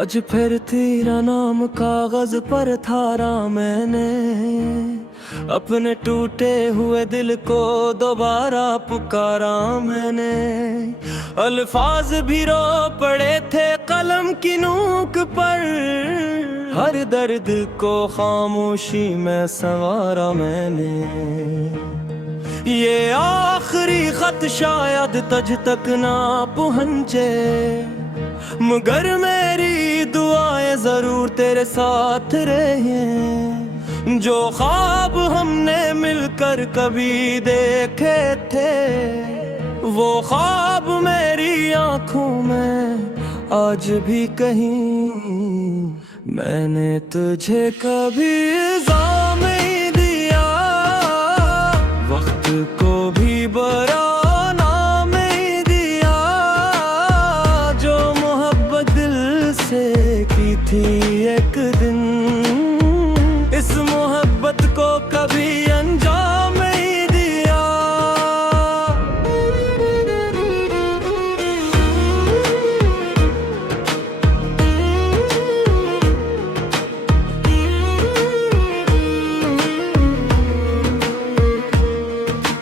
आज फिर तेरा नाम कागज पर थारा मैंने, अपने टूटे हुए दिल को दोबारा पुकारा मैंने। अल्फाज भी रो पड़े थे कलम की नोक पर, हर दर्द को खामोशी में संवारा मैंने। ये आखिरी खत शायद तज तक ना पहुंचे, मगर मेरी दुआएं जरूर तेरे साथ रहे। जो ख्वाब हमने मिलकर कभी देखे थे, वो ख्वाब मेरी आंखों में आज भी कहीं। मैंने तुझे कभी इल्जाम नहीं दिया, वक्त को भी बरा की थी एक दिन, इस मोहब्बत को कभी अंजाम नहीं दिया।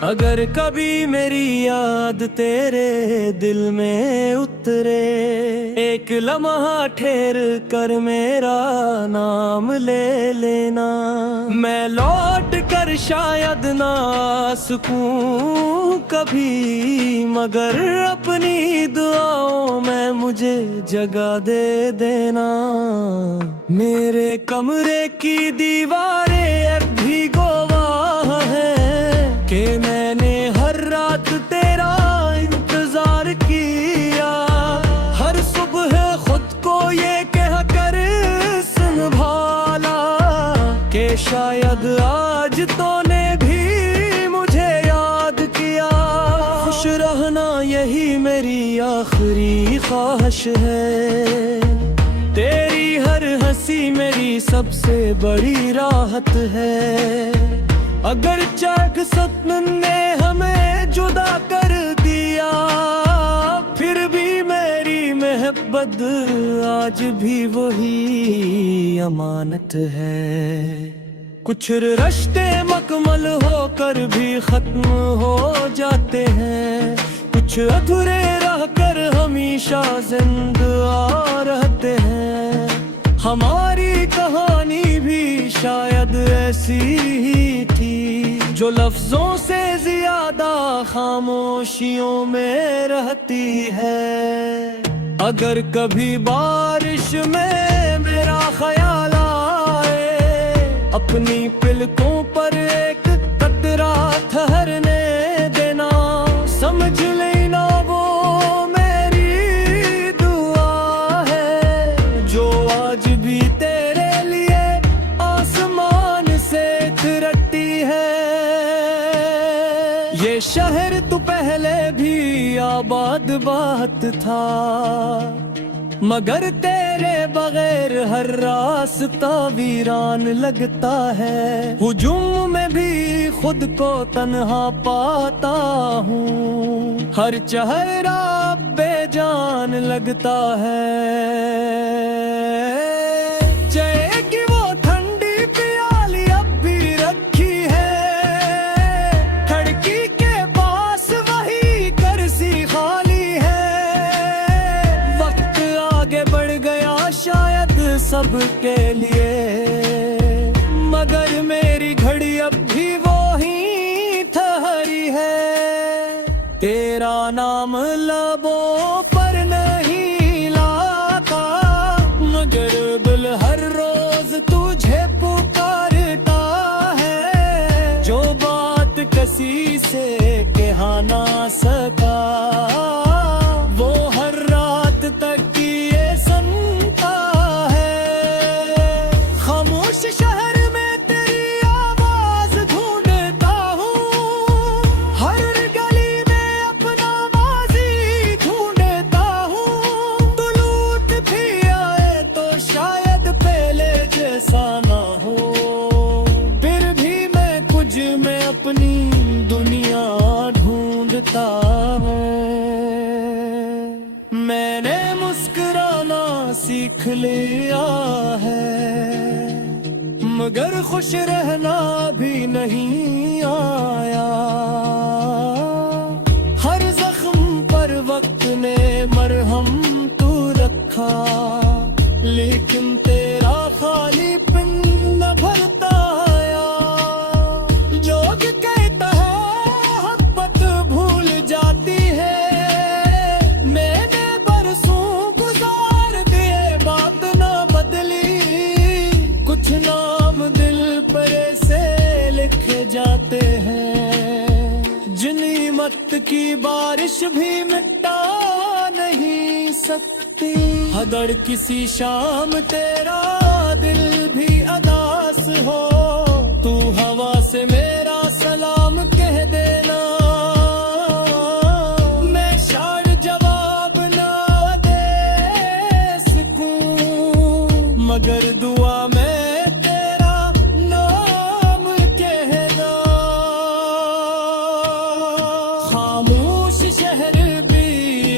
अगर कभी मेरी याद तेरे दिल में उतरे, एक लम्हा ठहर कर मेरा नाम ले लेना। मैं लौट कर शायद ना सकूं कभी, मगर अपनी दुआओं में मुझे जगह दे देना। मेरे कमरे की दीवारें अब भी गवाह हैं कि मैंने हर रात तेरा इंतजार किया। हर सुबह खुद को ये कह कर संभाला कि शायद आज तूने भी मुझे याद किया। खुश रहना यही मेरी आखिरी ख्वाहिश है, तेरी हर हंसी मेरी सबसे बड़ी राहत है। अगर चाक सपन ने हमें जुदा कर दिया, फिर भी मेरी मोहब्बत आज भी वही अमानत है। कुछ रिश्ते मुकम्मल होकर भी खत्म हो जाते हैं, कुछ अधूरे रह कर हमेशा जिंदा रहते हैं। हमारी कहानी भी शायद ऐसी ही थी, जो लफ्जों से ज्यादा खामोशियों में रहती है। अगर कभी बारिश में मेरा ख्याल आए, अपनी पलकों पर एक कतरा ठहरने देना। समझ लेना वो मेरी दुआ है, जो आज भी तेरे लिए आसमान से थिरकती है। ये शहर तो पहले भी आबाद बात था, मगर तेरे बगैर हर रास्ता वीरान लगता है। हुजूम में भी खुद को तन्हा पाता हूँ, हर चेहरा बेजान लगता है। सबके लिए, मगर मेरी घड़ी अब भी वो ही ठहरी है। तेरा नाम लबों पर नहीं लाता, मगर दिल हर रोज तुझे पुकारता है। जो बात किसी से कह ना सका, वो हर रात तक शहर में तेरी आवाज ढूंढता हूँ। हर गली में अपना माजी ढूंढता हूँ। तू लूट भी आए तो शायद पहले जैसा ना हो, फिर भी मैं कुछ में अपनी दुनिया ढूंढता हूँ। मैंने मुस्कुराना सीख लिया मगर खुश रहना भी नहीं आया। हर जख्म पर वक्त ने मरहम तू रखा, लेकिन तेरा खाली पिन न भरता आया। लोग कहता है मोहब्बत भूल जाती है, मैंने बरसों गुजार दिए बात ना बदली। कुछ नाम दिल पर से लिखे जाते हैं, जिन्हीं मत की बारिश भी मिटा नहीं सकती। हदड़ किसी शाम तेरा दिल भी अदास हो, तू हवा से मेरा सलाम कह देना। मैं शार जवाब ना दे सकूं, मगर दुआ में तेरा नाम कहना। खामोश शहर भी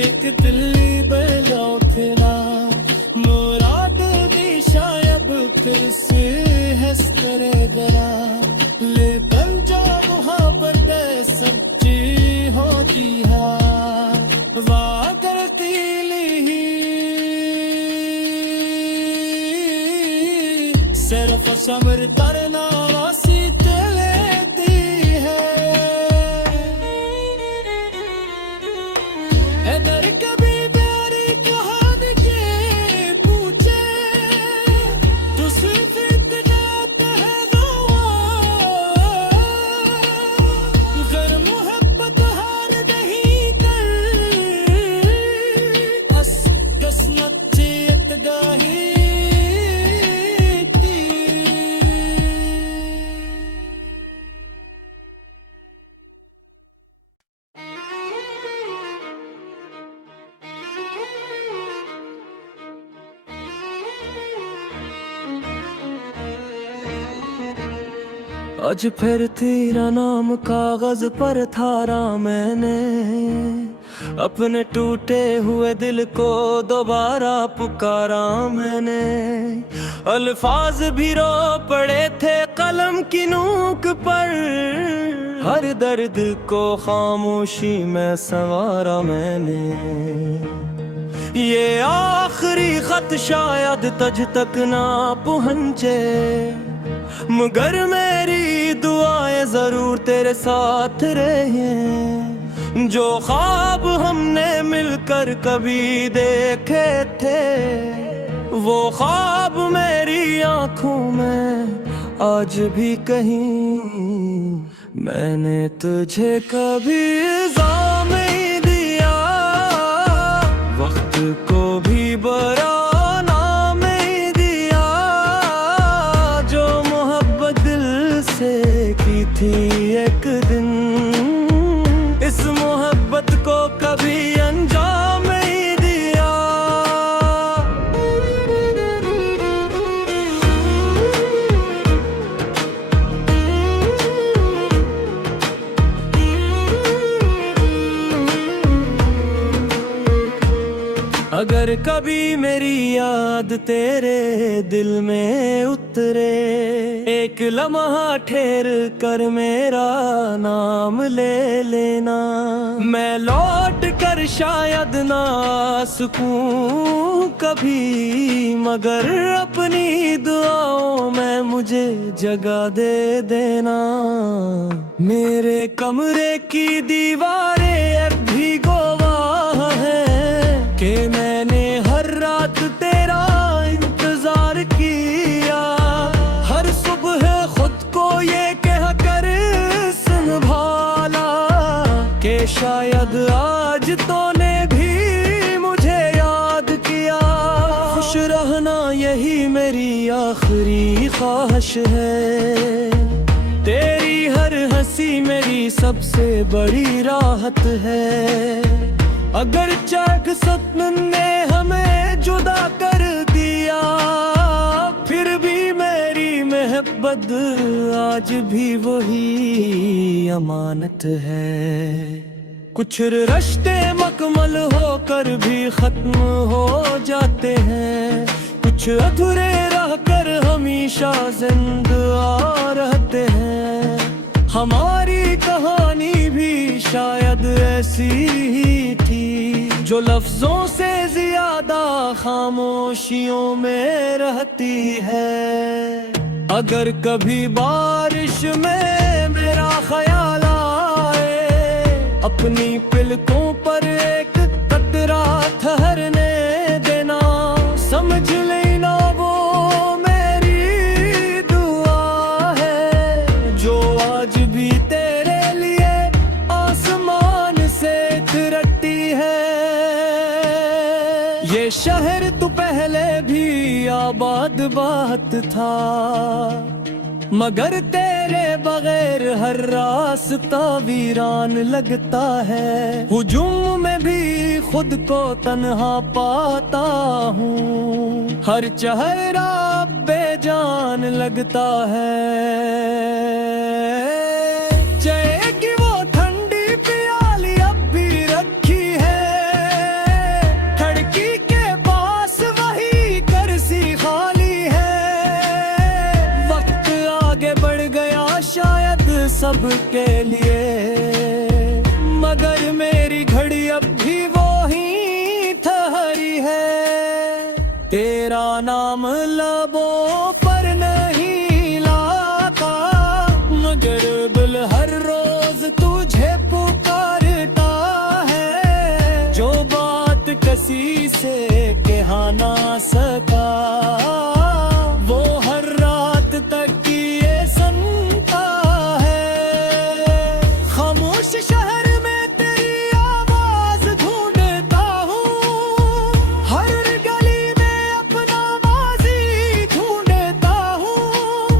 एक दिल्ली बना उठना, मुराद दी शायद फिर से हंस करेगा। ले बन जा मोहब्बत सच्ची हो जी हाँ, वाह करती ली सिर्फ समर तरना वासी लेती है। इधर कभी प्यारी कहानी के पूछे, तो सिर्फ इतना कहना अगर मोहब्बत हार नहीं कर, अस कसमत चेत दाही। आज फिर तेरा नाम कागज पर थारा मैंने, अपने टूटे हुए दिल को दोबारा पुकारा मैंने। अल्फाज भी रो पड़े थे कलम की नोक पर, हर दर्द को खामोशी में संवारा मैंने। ये आखिरी खत शायद तुझ तक ना पहुंचे, मगर मेरी दुआएं जरूर तेरे साथ रहे। जो ख्वाब हमने मिलकर कभी देखे थे, वो ख्वाब मेरी आंखों में आज भी कहीं। मैंने तुझे कभी इल्जाम नहीं दिया, वक्त को भी बरा थी एक दिन। इस मोहब्बत को कभी अंजाम नहीं दिया। अगर कभी मेरी याद तेरे दिल में उतरे, एक लम्हा ठहर कर मेरा नाम ले लेना। मैं लौट कर शायद ना सकूं कभी, मगर अपनी दुआओं में मुझे जगह दे देना। मेरे कमरे की दीवारें अब भी गवाह हैं कि मैंने हर रात तेरा इंतजार किया। हर सुबह खुद को ये कह कर संभाला कि शायद आज तूने भी मुझे याद किया। खुश रहना यही मेरी आखिरी ख्वाहिश है, तेरी हर हंसी मेरी सबसे बड़ी राहत है। अगर चाक सपन ने हमें जुदा कर दिया, फिर भी मेरी मोहब्बत आज भी वही अमानत है। कुछ रिश्ते मकमल होकर भी खत्म हो जाते हैं, कुछ कुछ अधूरे रह कर हमेशा जिंदा रहते हैं। हमारी कहानी भी शायद ऐसी ही थी, जो लफ्जों से ज्यादा खामोशियों में रहती है। अगर कभी बारिश में मेरा ख्याल आए, अपनी पलकों पर एक कतरा ठहरने देना, समझ लेना वो मेरी दुआ है, जो आज भी तेरे लिए आसमान से थिरकती है। ये शहर तो पहले भी आबाद बात था, मगर तेरे बगैर हर रास्ता वीरान लगता है। हुजूम में भी खुद को तन्हा पाता हूँ, हर चेहरा बेजान लगता है। चाय की वो ठंडी प्याली अब भी रखी है, खिड़की के पास वही कुर्सी खाली है। वक्त आगे बढ़ गया शायद सबके लिए, मगर मेरी घड़ी अब भी वो ही ठहरी है। तेरा नाम लबों पर नहीं लाता, मगर दिल हर रोज तुझे पुकारता है। जो बात किसी से कह ना सका, वो हर रात तक की ये सुनता है। खामोश शहर में तेरी आवाज ढूंढता हूँ, हर गली में अपना माजी ढूंढता हूँ।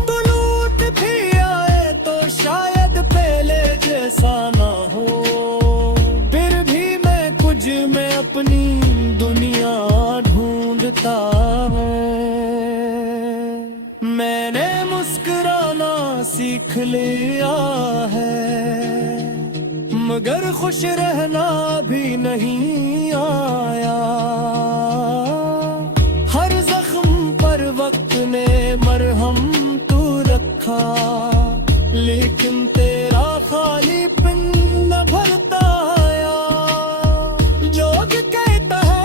तू लूट भी आए तो शायद पहले जैसा ना हो, फिर भी मैं कुछ में अपनी दुनिया ढूंढता हूँ। मैंने मुस्कुराना सीख लिया है, मगर खुश रहना भी नहीं आया। हर जख्म पर वक्त ने मरहम तू रखा, लेकिन तेरा खाली पिन न भरता आया। जोग कहता है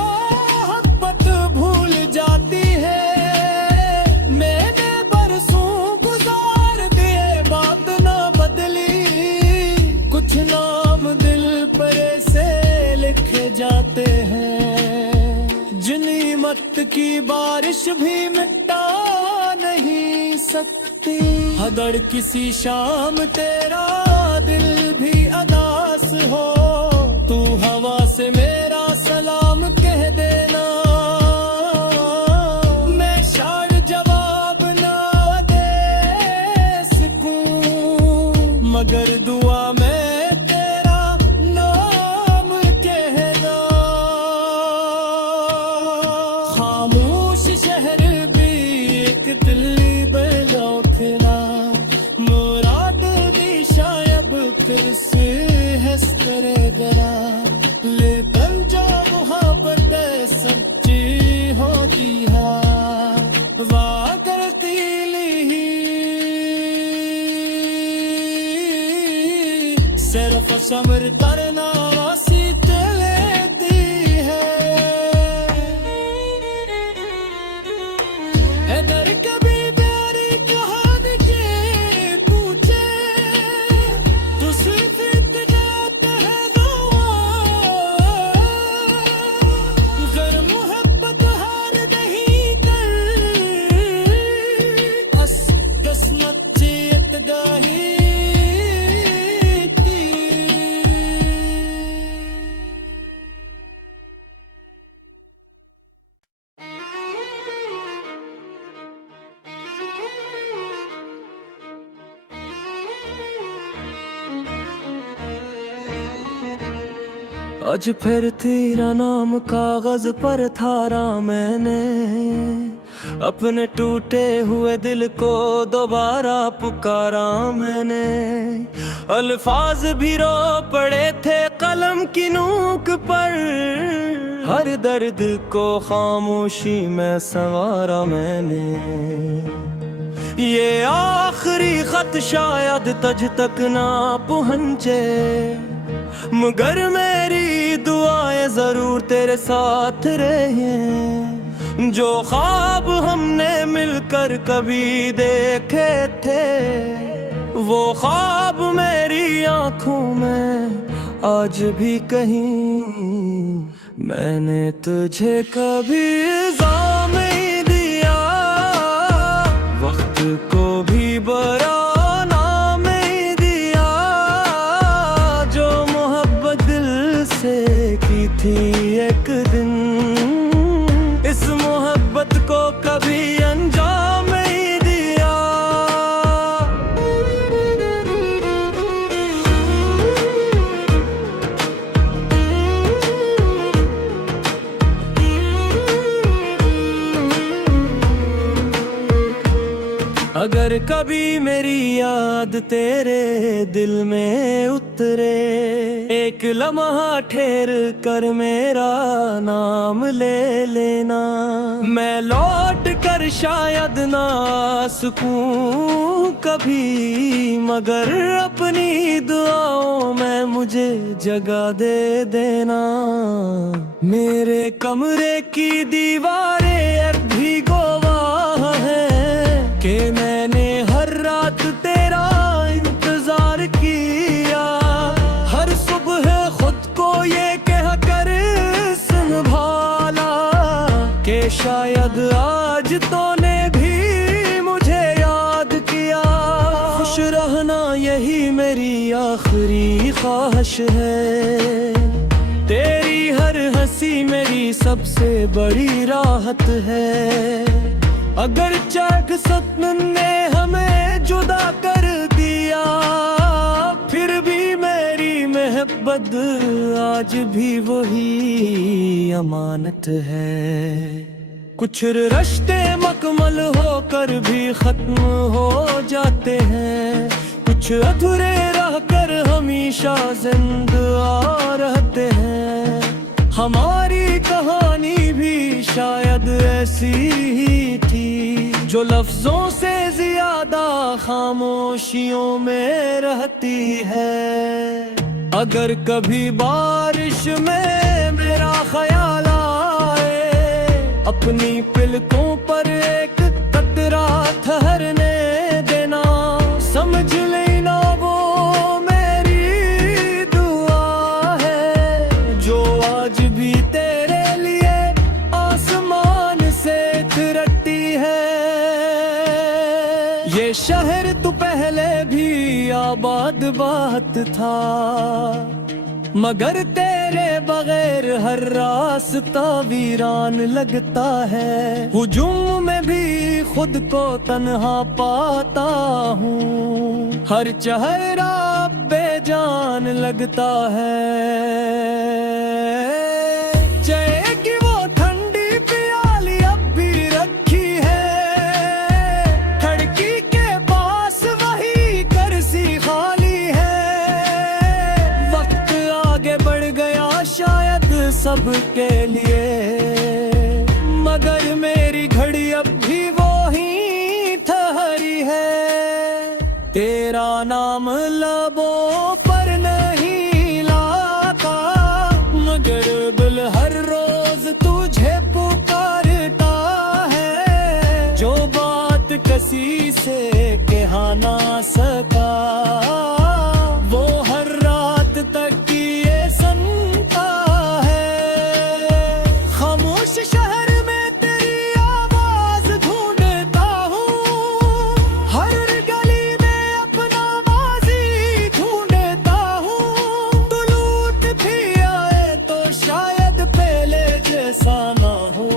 मोहब्बत भूल जाती है, मैंने बरसों गुजार दिए बात ना बदली। कुछ नाम दिल पर से लिखे जाते हैं, जिन्हीं मत की बारिश भी मिटा नहीं सकती। अगर किसी शाम तेरा दिल भी अदास हो, तू हवा से मेरा सलाम कह देना। मैं शायद जवाब ना दे सकूं, मगर दुआ में तेरा नाम कहना। खामोश शहर भी एक दिल्ली बलौटना, मुराद भी शायद फिर से हंस करेगा। ले बन जा मोहब्बत सच्ची हो जी हाँ, वाह करती ली सिर्फ समर करना वासी लेती है। इधर कभी प्यारी कहानी के पूछे, तो सिर्फ इतना कहेगा अगर मोहब्बत हार नहीं कर, बस किस्मत से इतना ही थी। आज फिर तेरा नाम कागज पर थारा मैंने, अपने टूटे हुए दिल को दोबारा पुकारा मैंने। अल्फाज भी रो पड़े थे कलम की नोक पर, हर दर्द को खामोशी में संवारा मैंने। ये आखिरी खत शायद तज तक ना पहुंचे, मगर मेरी दुआएं जरूर तेरे साथ रहे। जो ख्वाब हमने मिलकर कभी देखे थे, वो ख्वाब मेरी आंखों में आज भी कहीं। मैंने तुझे कभी इल्जाम नहीं दिया, वक्त को भी बरा एक दिन इस मोहब्बत को कभी अंजाम नहीं दिया। अगर कभी मेरी याद तेरे दिल में उतरे, एक लम्हा ठहर कर मेरा नाम ले लेना। मैं लौट कर शायद ना आ सकूं कभी, मगर अपनी दुआओं में मुझे जगह दे देना। मेरे कमरे की दीवारें अब भी गवाह हैं कि मैंने हर रात तेरा इंतजार किया। हर सुबह खुद को ये कह कर संभाला कि शायद आज तूने भी मुझे याद किया। खुश रहना यही मेरी आखिरी ख्वाहिश है, तेरी हर हंसी मेरी सबसे बड़ी राहत है। अगर चाक सपन ने हमें जुदा कर दिया, फिर भी मेरी मोहब्बत आज भी वही अमानत है। कुछ रिश्ते मुकम्मल होकर भी खत्म हो जाते हैं, कुछ अधूरे रह कर हमेशा जिंदा रहते हैं। हमारी कहानी भी शायद ऐसी ही थी, जो लफ्जों से ज्यादा खामोशियों में रहती है। अगर कभी बारिश में मेरा ख्याल आए, अपनी पलकों पर एक कतरा ठहरने देना। समझ लेना वो मेरी दुआ है, जो आज भी तेरे लिए आसमान से उतरती है। ये शहर तो पहले भी आबाद बात था, मगर तेरे बगैर हर रास्ता वीरान लगता है। हुजूम में भी खुद को तन्हा पाता हूँ, हर चेहरा बेजान लगता है। चाय की वो ठंडी प्याली अब भी रखी है, खिड़की के पास वही कुर्सी खाली है। वक्त आगे बढ़ गया शायद सबके लिए, मगर मेरी घड़ी अब भी वो ही ठहरी है। तेरा नाम लबों पर नहीं लाता, मगर दिल हर रोज तुझे पुकारता है। जो बात किसी से कह ना सका, वो हर रात तक ये सुनता है। खामोश शहर में तेरी आवाज ढूंढता हूँ, हर गली में अपना माजी ढूंढता हूँ। तू लूट भी आए तो शायद पहले जैसा ना हो,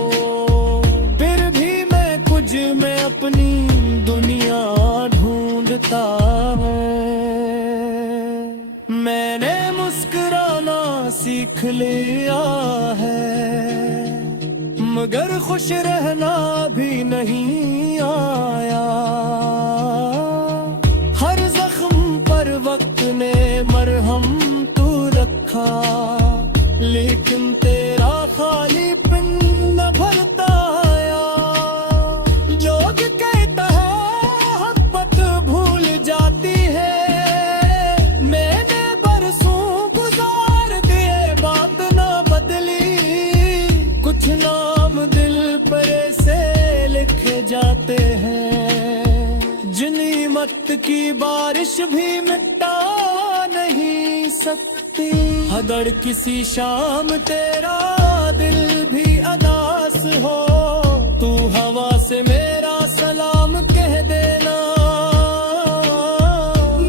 फिर भी मैं कुछ में अपनी दुनिया ढूंढता हूँ। मैंने मुस्कुराना सीख लिया है, मगर खुश रहना भी नहीं आया। हर जख्म पर वक्त ने मरहम तू रखा, लेकिन तेरा खाली पिन न भरता आया। लोग कहता है मोहब्बत भूल जाती है, मैंने बरसों गुजार दिए बात ना बदली। कुछ नाम दिल पर से लिखे जाते हैं, जिन्हीं मत की बारिश भी मिटा नहीं सकती। अगर किसी शाम तेरा दिल भी अदास हो, तू हवा से मेरा सलाम कह देना।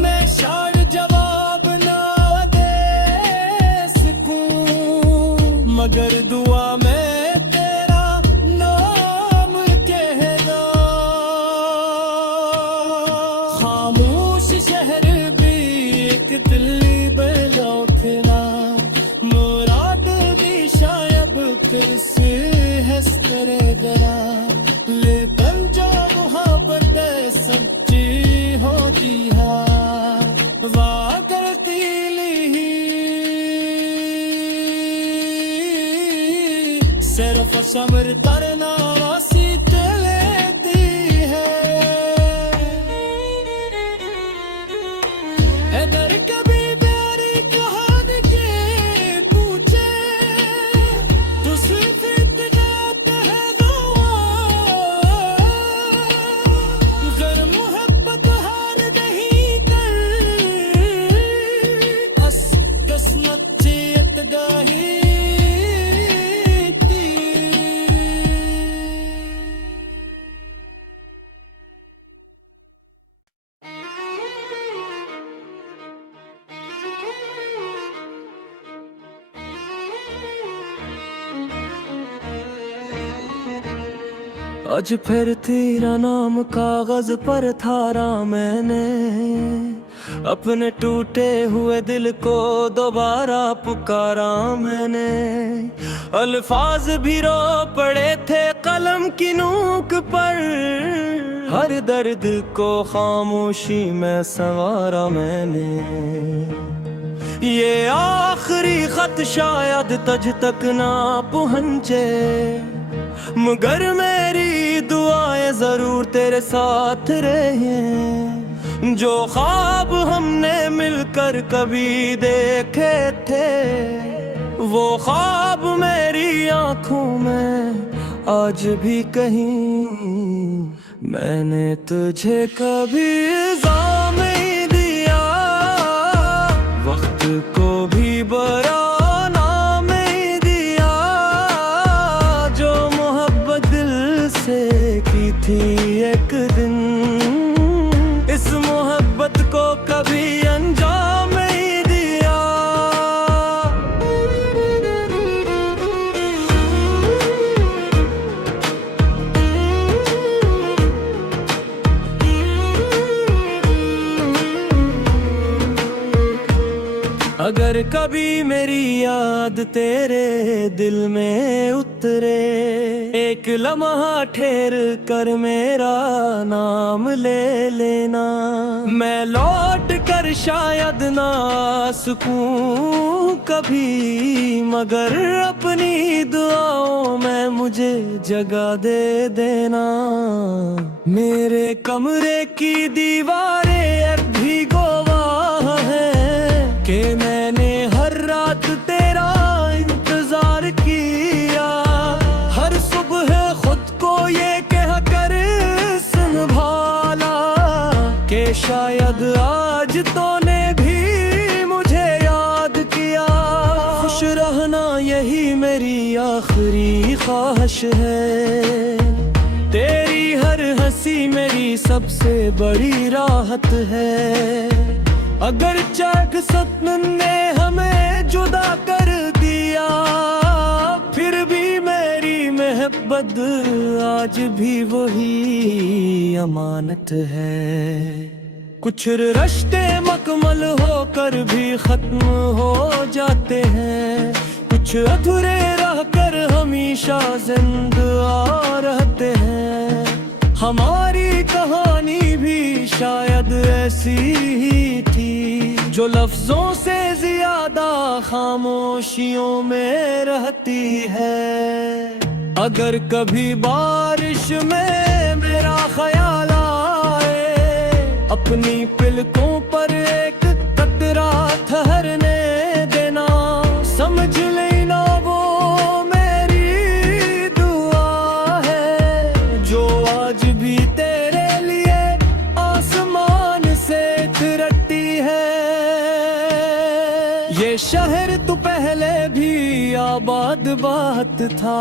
मैं शायद जवाब ना दे सकूं, मगर दुआ में तेरा नाम कहना। खामोश शहर भी एक दिल्ली बना उठना, मुराद भी शायद फिर से हंस करे गया। लेकिन जो मोहब्बत सच्ची हो जी हाँ, वाह करती ली सिर्फ समर तरना वासी लेती है। अगर कभी प्यारी कहानी के पूछे, तो सिर्फ इतना कहेगा अगर मोहब्बत हार नहीं कर, अस किस्मत चेत दाही। आज फिर तेरा नाम कागज पर थारा मैंने, अपने टूटे हुए दिल को दोबारा पुकारा मैंने। अल्फाज भी रो पड़े थे कलम की नोक पर, हर दर्द को खामोशी में संवारा मैंने। ये आखिरी खत शायद तुझ तक ना पहुंचे, मगर मेरी दुआएं जरूर तेरे साथ रहे। जो ख्वाब हमने मिलकर कभी देखे थे, वो ख्वाब मेरी आंखों में आज भी कहीं। मैंने तुझे कभी इल्जाम नहीं दिया, वक्त को भी बरा थी एक दिन। इस मोहब्बत को कभी अंजाम नहीं दिया। अगर कभी मेरी याद तेरे दिल में उतरे, एक लम्हा ठहर कर मेरा नाम ले लेना। मैं लौट कर शायद ना सकूं कभी, मगर अपनी दुआओं में मुझे जगह दे देना। मेरे कमरे की दीवारें अब भी गवाह हैं कि मैंने हर रात तेरा इंतजार किया। हर सुबह खुद को ये कह कर संभाला कि शायद आज तूने भी मुझे याद किया। खुश रहना यही मेरी आखिरी ख्वाहिश है, तेरी हर हंसी मेरी सबसे बड़ी राहत है। अगर चाक सपन ने हमें जुदा कर दिया, फिर भी मेरी मोहब्बत आज भी वही अमानत है। कुछ रिश्ते मुकम्मल होकर भी खत्म हो जाते हैं, कुछ अधूरे रह कर हम हमेशा जिंदा रहते हैं। हमारी कहानी भी शायद ऐसी ही थी, जो लफ्जों से ज्यादा खामोशियों में रहती है। अगर कभी बारिश में मेरा ख्याल आए, अपनी पलकों पर एक कतरा ठहरने देना, समझ लेना वो मेरी दुआ है, जो आज भी तेरे लिए आसमान से तिरटी है। ये शहर तो पहले भी आबाद बात था,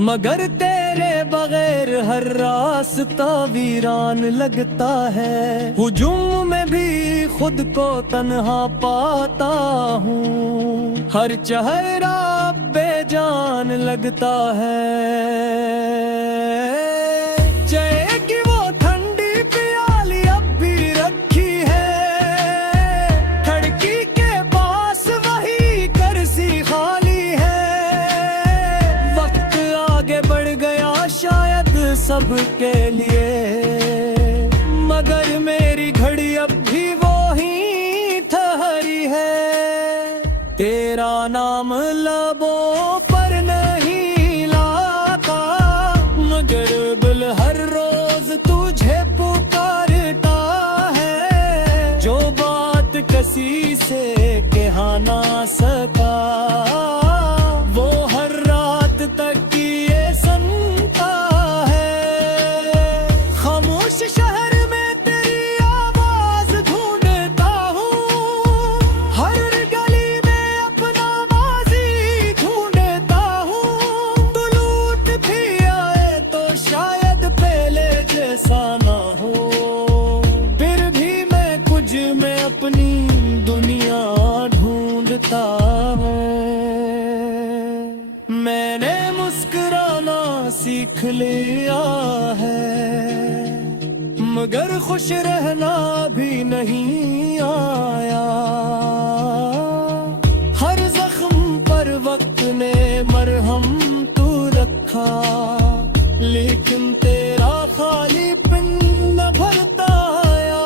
मगर तेरे बगैर हर रास्ता वीरान लगता है। हुजूम में भी खुद को तन्हा पाता हूँ, हर चेहरा बेजान लगता है। चाय की वो ठंडी प्याली अब भी रखी है, खिड़की के पास वही कुर्सी खाली है। वक्त आगे बढ़ गया शायद सबके लिए, मगर मेरी घड़ी अब भी वो ही ठहरी है। तेरा नाम लबों पर नहीं लाता, मगर दिल हर रोज तुझे पुकारता है। जो बात किसी से कहा ना सका, वो हर रात तक की ये सुनता है। खामोश शहर में तेरी आवाज ढूंढता हूँ, हर गली में अपना माजी ढूंढता हूँ। तू लूट भी आए तो शायद पहले जैसा ना हो, फिर भी मैं कुछ में अपनी दुनिया ढूंढता हूँ। मैंने मुस्कुराना सीख लिया है, मगर खुश रहना भी नहीं आया। हर जख्म पर वक्त ने मरहम तू रखा, लेकिन तेरा खालीपन न भरता आया।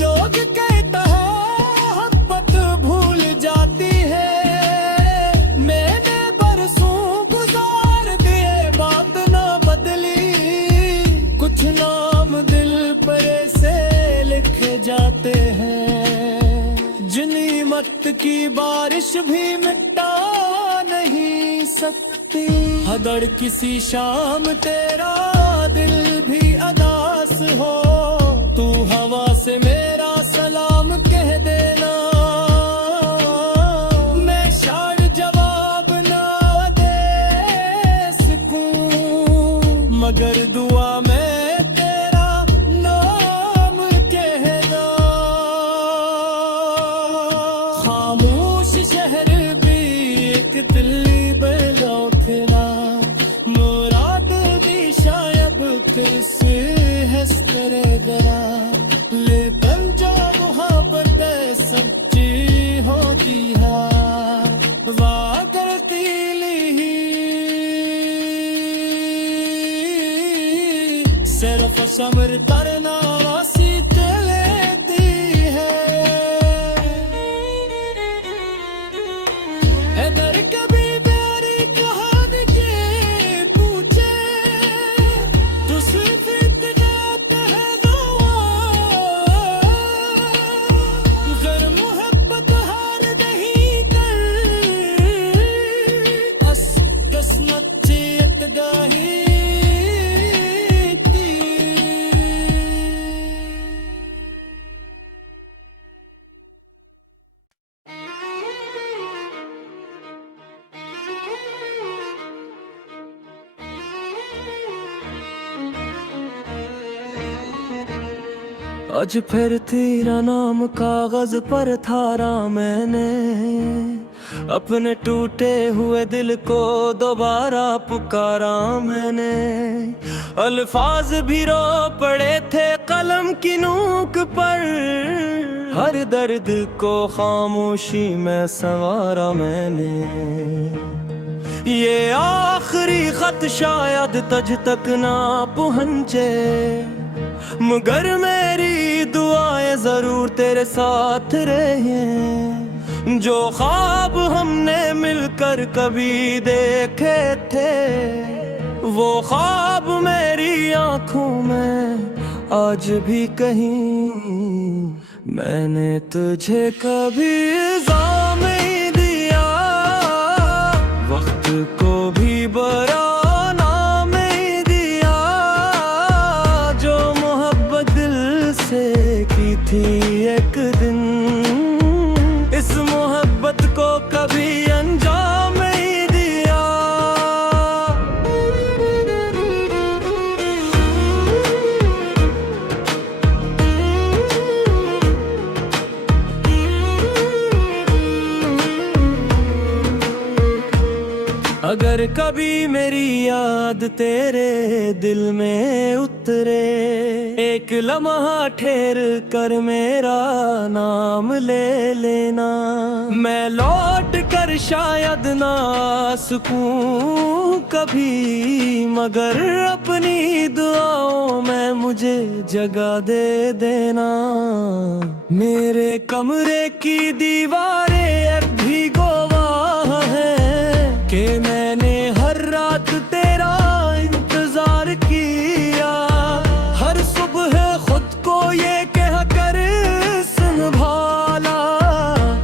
लोग कहता है मोहब्बत भूल जाती है, मैंने बरसों गुजार दिए बात ना बदली। कुछ नाम दिल पर से लिखे जाते हैं, जिन्हीं मत की बारिश भी मिटा नहीं सकती। अगर किसी शाम तेरा दिल भी अदास हो, तू हवा से मेरा सलाम कह देना। मैं शायद जवाब ना दे सकूं, मगर दुआ में तेरा नाम कहना। खामोश शहर भी एक दिल्ली बलौखना, मुराद भी शायद फिर से हंस करे गया। लेकिन जो मोहब्बत सच्ची हो जी हाँ, वाह करती ली सिर्फ समर करना सीख लेती है। अगर कभी प्यारी कहानी के पूछे, तो सिर्फ इतना कहेगा, अगर मोहब्बत हार नहीं कर, अस किस्मत चेत दाही। आज फिर तेरा नाम कागज पर थारा मैंने, अपने टूटे हुए दिल को दोबारा पुकारा मैंने। अल्फाज भी रो पड़े थे कलम की नोक पर, हर दर्द को खामोशी में संवारा मैंने। ये आखिरी खत शायद तज तक ना पहुंचे, मगर मेरी दुआएं जरूर तेरे साथ रहे। जो ख्वाब हमने मिलकर कभी देखे थे, वो ख्वाब मेरी आंखों में आज भी कहीं। मैंने तुझे कभी इल्जाम नहीं दिया, वक्त को भी बरा नाम नहीं दिया। जो मोहब्बत दिल से की थी एक दिन, इस मोहब्बत को कभी अंजाम नहीं दिया। अगर कभी मेरी याद तेरे दिल में उतरे, एक लम्हा ठहर कर मेरा नाम ले लेना। मैं लौट कर शायद ना आ सकूं कभी, मगर अपनी दुआओं में मुझे जगह दे देना। मेरे कमरे की दीवारें अब भी गवाह है कि मैंने हर रात तेरा इंतजार किया। हर सुबह खुद को ये कह कर संभाला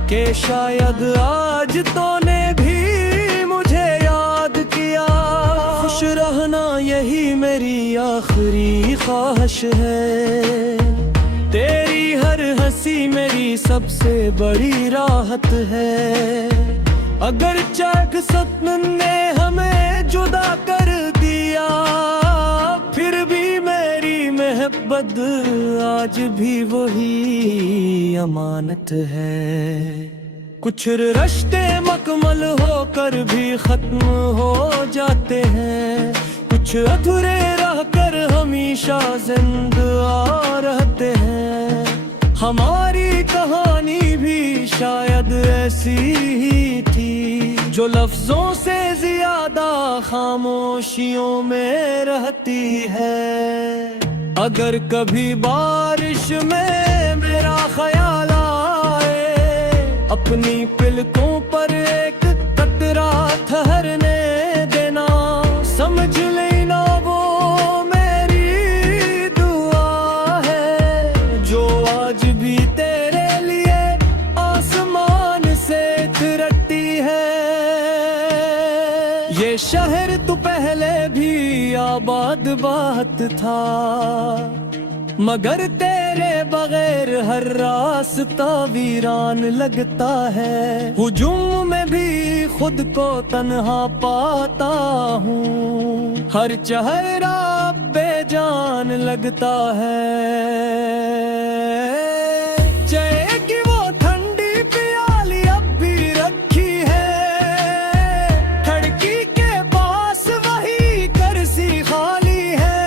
कि शायद आज तूने भी मुझे याद किया। खुश रहना यही मेरी आखिरी ख्वाहिश है, तेरी हर हंसी मेरी सबसे बड़ी राहत है। अगर चाक सपन ने हमें जुदा कर दिया, फिर भी मेरी मोहब्बत आज भी वही अमानत है। कुछ रिश्ते मुकम्मल होकर भी खत्म हो जाते हैं, कुछ अधूरे रह कर हमेशा जिंदा रहते हैं। हमारी कहानी भी शायद ऐसी ही थी, जो लफ्जों से ज्यादा खामोशियों में रहती है। अगर कभी बारिश में मेरा ख्याल आए, अपनी पलकों पर एक कतरा ठहरने देना। समझ लेना वो मेरी दुआ है, जो आज भी तेरे लिए आसमान से तिरटी है। ये शहर तो पहले भी आबाद बात था, मगर तेरे बगैर हर रास्ता वीरान लगता है। हुजूम में भी खुद को तन्हा पाता हूँ, हर चेहरा बेजान लगता है। चाय की वो ठंडी प्याली अब भी रखी है, खिड़की के पास वही कुर्सी खाली है।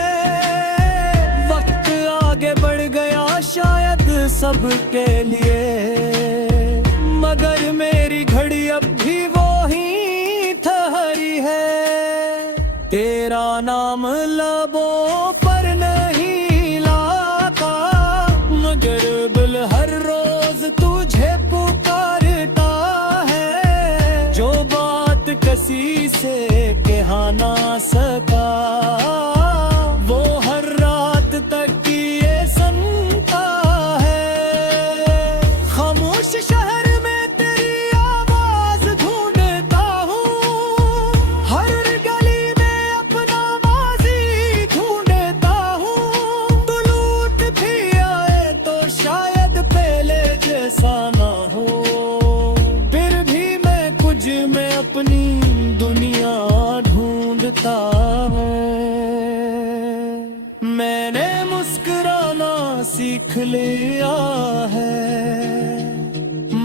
वक्त आगे बढ़ गया शायद सबके लिए, मगर मेरी घड़ी अब भी वही ठहरी है। तेरा नाम लबों पर नहीं लाता, मगर दिल हर रोज तुझे पुकारता है। जो बात किसी से कह ना सका, वो हर रात तक ये सुनता है। खामोश शहर में तेरी आवाज ढूंढता हूँ, हर गली में अपना माजी ढूंढता हूँ। तू लूट भी आए तो शायद पहले जैसा ना हो, फिर भी मैं कुछ में अपनी दुनिया ढूंढता हूँ। मैंने मुस्कुराना सीख लिया है,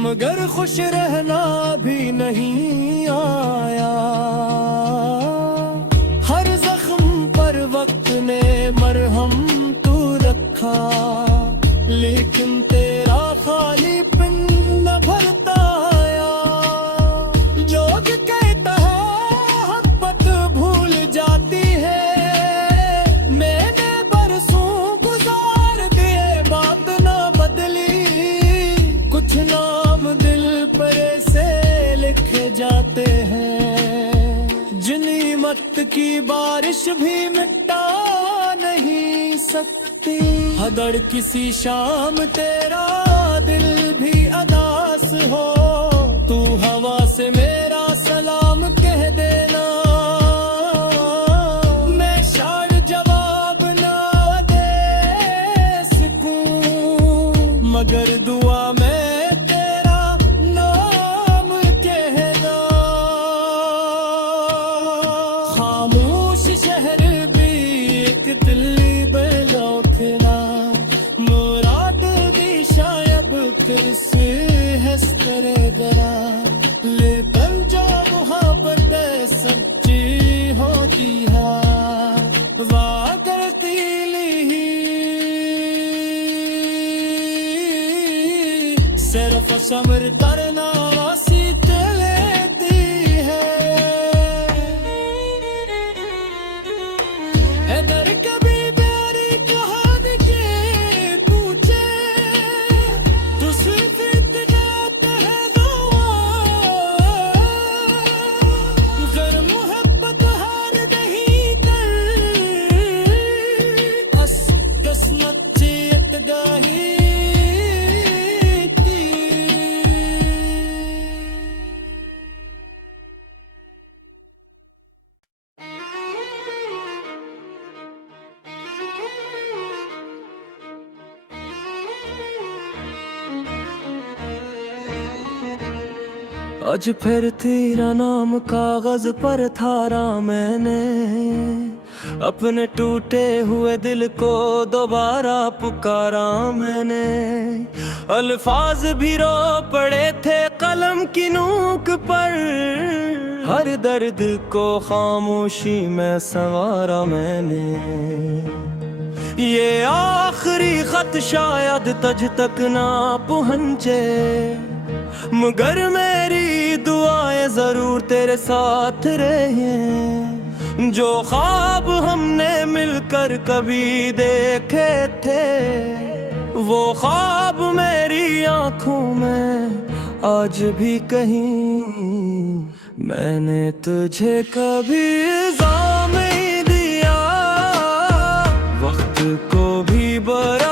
मगर खुश रहना भी नहीं आया। हर जख्म पर वक्त ने मरहम तू रखा, लेकिन तेरा खालीपन न भरता आया। जोग कहता है बारिश भी मिटा नहीं सकती। हदड़ किसी शाम तेरा दिल भी अदास हो, तू हवा से मेरा सलाम कह देना। मैं शार जवाब ना दे सकूं, मगर दुआ में तेरा नाम कहना। खामोश शहर भी एक दिल्ली बलौकना, मुराद भी शायद किसी हस्कर दरा। ले बन जा मोहब्बत सच्ची हो जी हाँ, वाह करती ली सिर्फ समर करना वासीत लेती है। इधर कभी प्यारी कहानी के पूछे, तो सिर्फ जाता है गर मोहब्बत हार नहीं कर, अस किस्मत चेत दाही। आज फिर तेरा नाम कागज पर थारा मैंने, अपने टूटे हुए दिल को दोबारा पुकारा मैंने। अल्फाज भी रो पड़े थे कलम की नोक पर, हर दर्द को खामोशी में संवारा मैंने। ये आखिरी खत शायद तज तक ना पहुंचे, मगर मेरी दुआएं जरूर तेरे साथ रहे। जो ख्वाब हमने मिलकर कभी देखे थे, वो ख्वाब मेरी आंखों में आज भी कहीं। मैंने तुझे कभी इल्जाम नहीं दिया, वक्त को भी बरा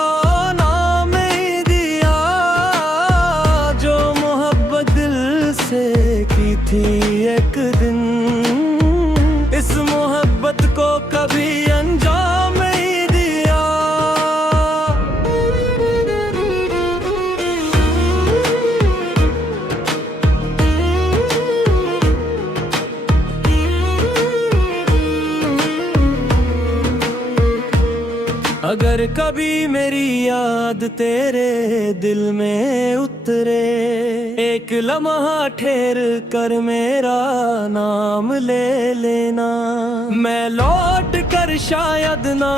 की थी एक दिन। इस मोहब्बत को कभी अंजाम नहीं दिया। अगर कभी मेरी याद तेरे दिल में उतरे, एक लम्हा ठहर कर मेरा नाम ले लेना। मैं लौट कर शायद ना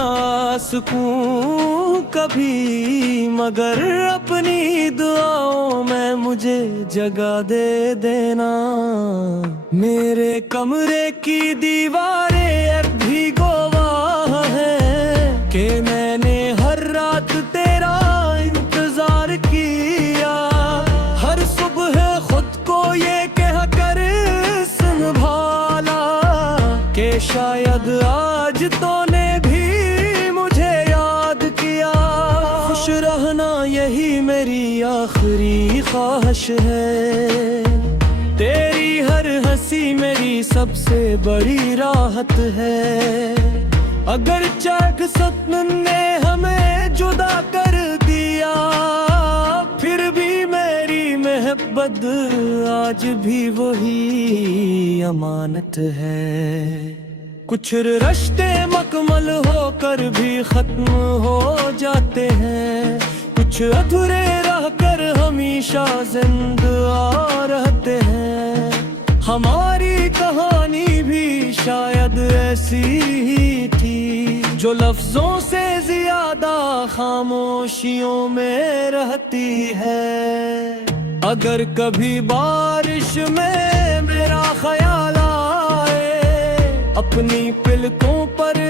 सकूं कभी, मगर अपनी दुआओं में मुझे जगह दे देना। मेरे कमरे की दीवारें अब भी गवाह है कि मैंने हर रात तेरा इंतजार किया। हर सुबह खुद को ये कह कर संभाला कि शायद आज तूने भी मुझे याद किया। खुश रहना यही मेरी आखिरी ख्वाहिश है, तेरी हर हंसी मेरी सबसे बड़ी राहत है। अगर चाक सपन ने हमें जुदा कर दिया, फिर भी मेरी मोहब्बत आज भी वही अमानत है। कुछ रिश्ते मुकम्मल होकर भी खत्म हो जाते हैं, कुछ अधूरे रह कर हमेशा जिंदा रहते हैं। हमारी कहानी भी शायद ऐसी ही थी, जो लफ्जों से ज्यादा खामोशियों में रहती है। अगर कभी बारिश में मेरा ख्याल आए, अपनी पलकों पर